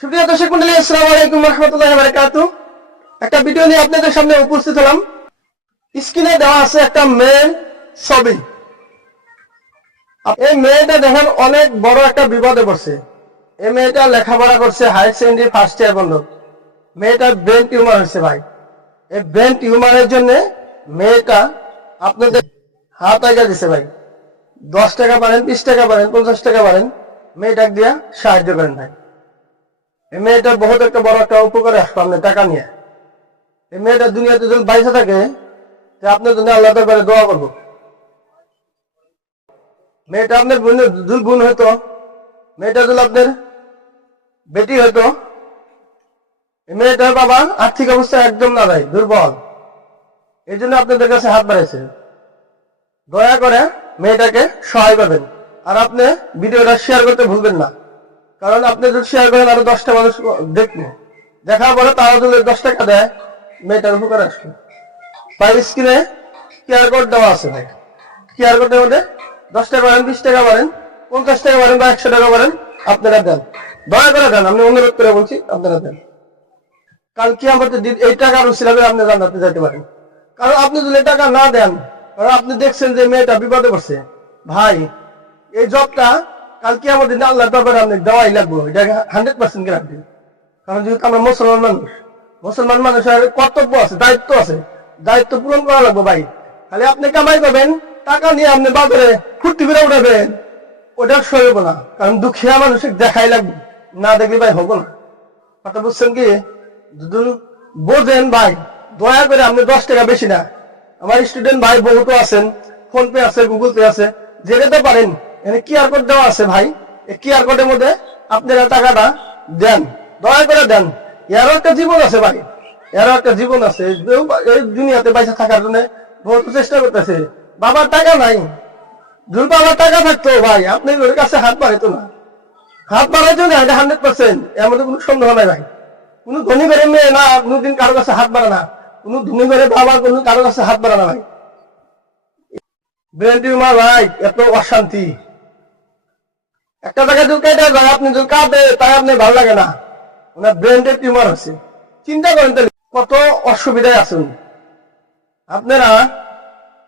সুপ্রিয় দর্শক মন্ডলী, আসসালামু আলাইকুম ওয়া রাহমাতুল্লাহি ওয়া বারাকাতুহু। একটা ভিডিও নিয়ে আপনাদের সামনে উপস্থিত হলাম। স্ক্রিনে দেওয়া আছে একটা মেয়ের ছবি। এই মেয়েটা দেখেন অনেক বড় একটা বিপদে পড়ছে। এই মেয়েটা লেখাপড়া করছে হায়ার সেকেন্ডারি ফার্স্ট ইয়ার পর্যন্ত। মেয়েটার ব্রেন টিউমার হয়েছে ভাই। এই ব্রেন টিউমারের জন্য মেয়েটা আপনাদের হাত আগা দিছে ভাই। 10 টাকা পারেন, 20 টাকা পারেন, 50 টাকা পারেন, মেয়েটাকে দিয়া সাহায্য করেন ভাই। এই মেয়েটা বহুত একটা বড় একটা উপকারে আসবে আপনার টাকা নিয়ে। এই মেয়েটা দুনিয়াতে যদি বাইসা থাকে আপনার জন্য আল্লাহ দরবারে দোয়া করবো। মেয়েটা আপনার বোন হইতো, মেয়েটা যদি আপনার বেটি হইতো। এই মেয়েটার বাবা আর্থিক অবস্থা একদম না ভাই, দুর্বল। এই জন্য আপনাদের কাছে হাত বাড়াইছে। দয়া করে মেয়েটাকে সহায় করবেন। আর আপনি ভিডিওটা শেয়ার করতে ভুলবেন না, কারণ আপনি যদি শেয়ার করেন আরো 10টা মানুষ দেখবো। দেখার পরে তারা যদি 10 টাকা দেয় মেয়েটার উপকার আসবে ভাই। স্ক্রিনে কিউআর কোড দেওয়া আছে ভাই। কিউআর কোডের মধ্যে 10 টাকা পারেন, 20 টাকা পারেন, 50 টাকা পারেন বা 100 টাকা পারেন, আপনারা দেন। দয়া করে দেন, আমি অনুরোধ করে বলছি আপনারা দেন। কাল কি আমাদের এই টাকার উসিলাতে আপনি জান্নাতে যেতে পারেন। কারণ আপনি যদি টাকা না দেন, কারণ আপনি দেখছেন যে মেয়েটা বিপদে পড়ছে ভাই, এই জবটা কাল কি আমাদের আল্লাহ দরবারে আপনি দেওয়াই লাগবে, এটা 100% গ্যারান্টি। কারণ যেহেতু আমরা মুসলমান মানুষের কর্তব্য আছে, দায়িত্ব আছে, দায়িত্ব পূরণ করা লাগবে ভাই। খালি আপনি কামাই করবেন, টাকা নিয়ে আপনি বাজারে ফুর্তি করে উঠাবেন, ওটা সইব না। কারণ দুঃখিয়া মানুষের দেখাই লাগবে, না দেখলে ভাই হবো না। কথা বুঝছেন কি? যদি বোঝেন ভাই, দয়া করে আপনি 10 টাকা বেশি না। আমার স্টুডেন্ট ভাই বহুত আছেন, ফোন পে আছে, গুগল পে আছে, যেতে পারেন। এখানে কিউআর কোড দেওয়া আছে ভাই। এই কিউআর কোডের মধ্যে আপনারা টাকাটা দেন, দয়া করে দেন। এরও একটা জীবন আছে ভাই, এরও একটা জীবন আছে। এই দুনিয়াতে পয়সা থাকার জন্য বহুত চেষ্টা করতেছে। বাবার টাকা নাই, যদি বাবার টাকা থাকতো ভাই আপনি ওর কাছে হাত বাড়াইতো না। হাত বাড়াইতো না, এটা 100%, এর মধ্যে কোনো সন্দেহ নাই ভাই। কোনো ধনী ঘরে মেয়ে না কোনোদিন কারো কাছে হাত বাড়া না, কোনো ধনী ঘরে বাবা কোনো কারো কাছে হাত বাড়া না ভাই। ব্রেন টিউমার ভাই এত অশান্তি। একটা জায়গায় যদি কেটে যায়, আপনি যদি কাঁদে তাই আপনি ভালো লাগে না। ওনার ব্রেনের টিউমার আছে। চিন্তা করেন তাহলে কত অসুবিধায় আছেন আপনারা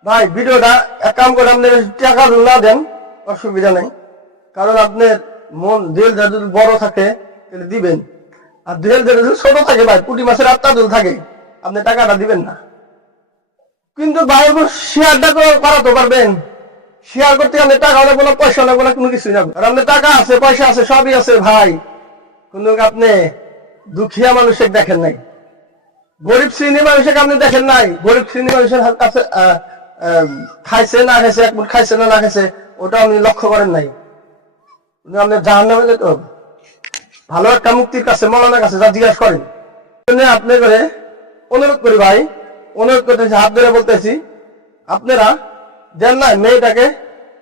ভাই। ভিডিওটা এক কাম করে আপনি টাকা না দেন, অসুবিধা নেই। কারণ আপনার মন দিল যদি বড় থাকে তাহলে দিবেন, আর দিল যদি ছোট থাকে ভাই, পুঁটি মাছের আত্মা দুল থাকে, আপনি টাকাটা দিবেন না। কিন্তু ভাই শেয়ারটা করাতে পারবেন। শেয়ার করতে গেলে টাকা লাগবে না, পয়সা লাগবে না, কোনো কিছুই লাগবে। আর আপনার টাকা আছে, পয়সা আছে, সবই আছে ভাই, কিন্তু আপনি দুঃখিয়া মানুষের দেখেন নাই, গরিব শ্রেণীর মানুষের আপনি দেখেন নাই। গরিব শ্রেণীর মানুষের কাছে খাইছে না খাইছে, এক মুঠ খাইছে না খাইছে, ওটা আপনি লক্ষ্য করেন নাই। আপনার জাহান্নামে যেতে হবে। ভালো একটা মুক্তির কাছে, মৌলানার কাছে যা জিজ্ঞাসা করেন। আপনি করে অনুরোধ করি ভাই, অনুরোধ করতেছি, হাত ধরে বলতেছি, আপনারা দেন না মেয়েটাকে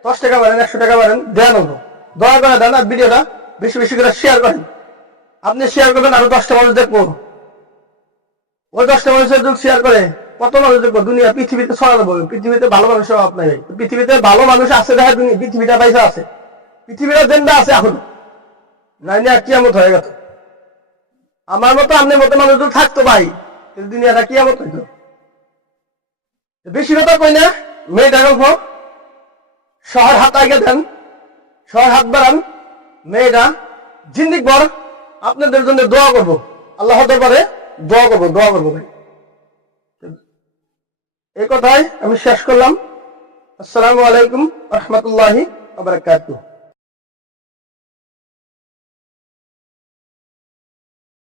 10 টাকা পারেন, 100 টাকা পারেন, দেন হবো। দয়া করে দেন। আর ভিডিওটা বেশি বেশি করে শেয়ার করেন। আপনি শেয়ার করবেন, আরো 10টা মানুষ দেখবো। ওই 10টা মানুষের যুগ শেয়ার করে কত মানুষ দেখবো, দুনিয়া পৃথিবীতে ছড়া দেবো। পৃথিবীতে ভালো মানুষের অভাব নাই। পৃথিবীতে ভালো মানুষ আছে দেখা, পৃথিবীটা পয়সা আছে, পৃথিবীটা জেন্ডা আছে এখন, নাই না কিয়ামত হয়ে গেছে। আমার মতো আপনার মতো মানুষ যদি থাকতো ভাই, দুনিয়াটা কিয়ামত হইতো। বেশি কথা কই না, মেয়েটা গল্প শহর হাত আগে দেন, শহর হাত বাড়ান। মেয়েটা জিন্দিক ভর আপনাদের জন্য দোয়া করবো, আল্লাহ দরবারে দোয়া করবো ভাই। এই কথাই আমি শেষ করলাম। আসসালামু আলাইকুম ওয়া রাহমাতুল্লাহি ওয়া বারাকাতুহু।